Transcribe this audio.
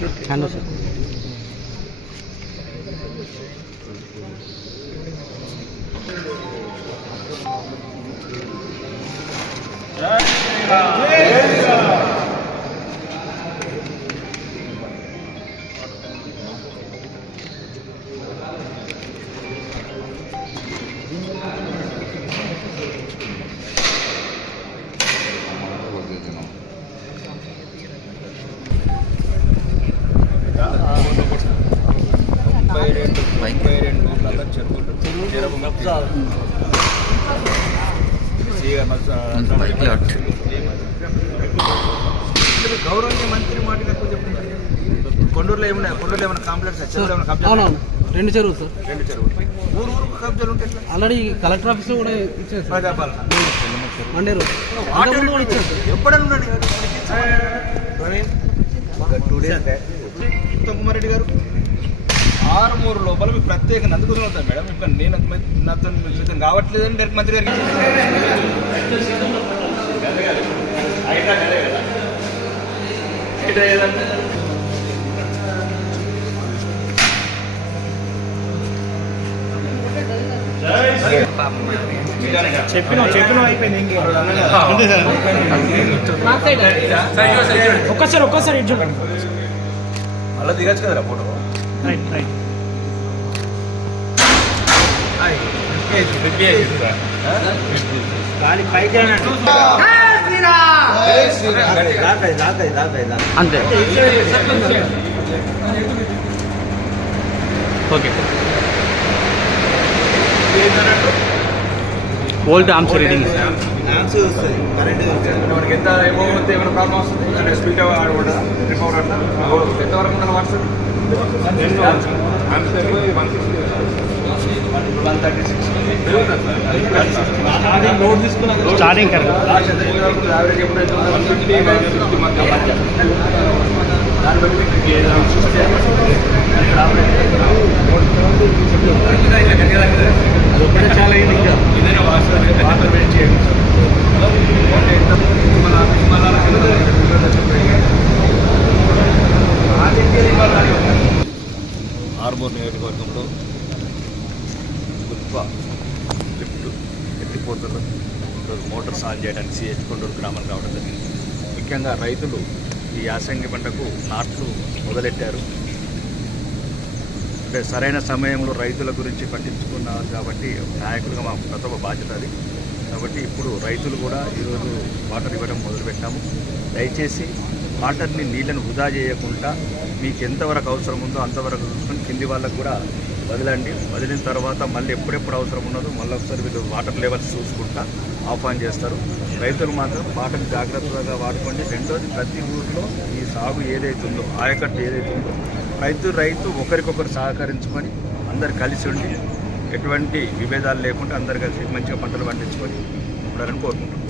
Hello sir ముప్పై రెండు ముప్పై రెండు ఊర్లలో చెరువులు చెరువు గౌరవనీయ మంత్రి మాట చెప్పండి కొండూరులో ఏమన్నా కొండూరులో ఏమైనా కాంప్లెక్స్ చెరువులో ఏమైనా కబ్జాలు రెండు చెరువులు సార్. రెండు చెరువులు ఊరు ఊరు కబ్జాలు ఉంటాయి ఆల్రెడీ కలెక్టర్ ఆఫీస్లో కూడా ఇచ్చారు సార్ మండే రోజు అంతకుముందు కూడా ఇచ్చారు ఎప్పుడన్నా టూ డేస్ ఉత్తమ్ కుమార్ రెడ్డి గారు ఆరు మూడు లోపల మీకు ప్రత్యేకంగా అందుకోసం అవుతాను మేడం. ఇప్పుడు నేను నాతో మీతో కావట్లేదని డైరెక్ట్ మంత్రి గారికి చెప్పిన. చెప్పిన అయిపోయింది ఒక్కసారి ఒక్కసారి ఇటు అలా దిగచ్చు కదరా ఫోటో? రైట్ రైట్ అంతే. ఓకే. ఓల్డ్ ఆర్మ్స్ రీడింగ్ మనకి ఎంత ఏమవుతుంది ఏమైనా ప్రాబ్లం వస్తుంది? స్పీడ్ రిపవర్ అట్లా ఎంతవరకు ఉండాలి WhatsApp? Thirty six starting correct. ఎక్కువ లిఫ్ట్ ఎత్తిపోతలు ఈరోజు మోటార్ సాగు చేయడానికి సిహెచ్ కొండూరు గ్రామం రావడం జరిగింది. ముఖ్యంగా రైతులు ఈ యాసంగి పంటకు నాట్లు మొదలెట్టారు. అంటే సరైన సమయంలో రైతుల గురించి పట్టించుకున్నారు కాబట్టి నాయకులుగా మా ప్రథమ బాధ్యత అది. కాబట్టి ఇప్పుడు రైతులు కూడా ఈరోజు వాటర్ ఇవ్వడం మొదలుపెట్టాము. దయచేసి వాటర్ని నీళ్ళను వృధా చేయకుండా మీకు ఎంతవరకు అవసరం ఉందో అంతవరకు చూసుకొని కింది వాళ్ళకు కూడా వదలండి. వదిలిన తర్వాత మళ్ళీ ఎప్పుడెప్పుడు అవసరం ఉన్నదో మళ్ళీ ఒకసారి వీళ్ళు వాటర్ లెవెల్స్ చూసుకుంటా ఆఫ్ ఆన్ చేస్తారు. రైతులు మాత్రం వాటర్ జాగ్రత్తగా వాడుకోండి. రెండోది ప్రతి ఊరిలో ఈ సాగు ఏదైతే ఉందో ఆయకట్టు ఏదైతే ఉందో రైతు రైతు ఒకరికొకరు సహకరించుకొని అందరు కలిసి ఉండి ఎటువంటి విభేదాలు లేకుండా అందరు కలిసి మంచిగా పంటలు పండించుకొని ఉండాలని కోరుకుంటున్నాం.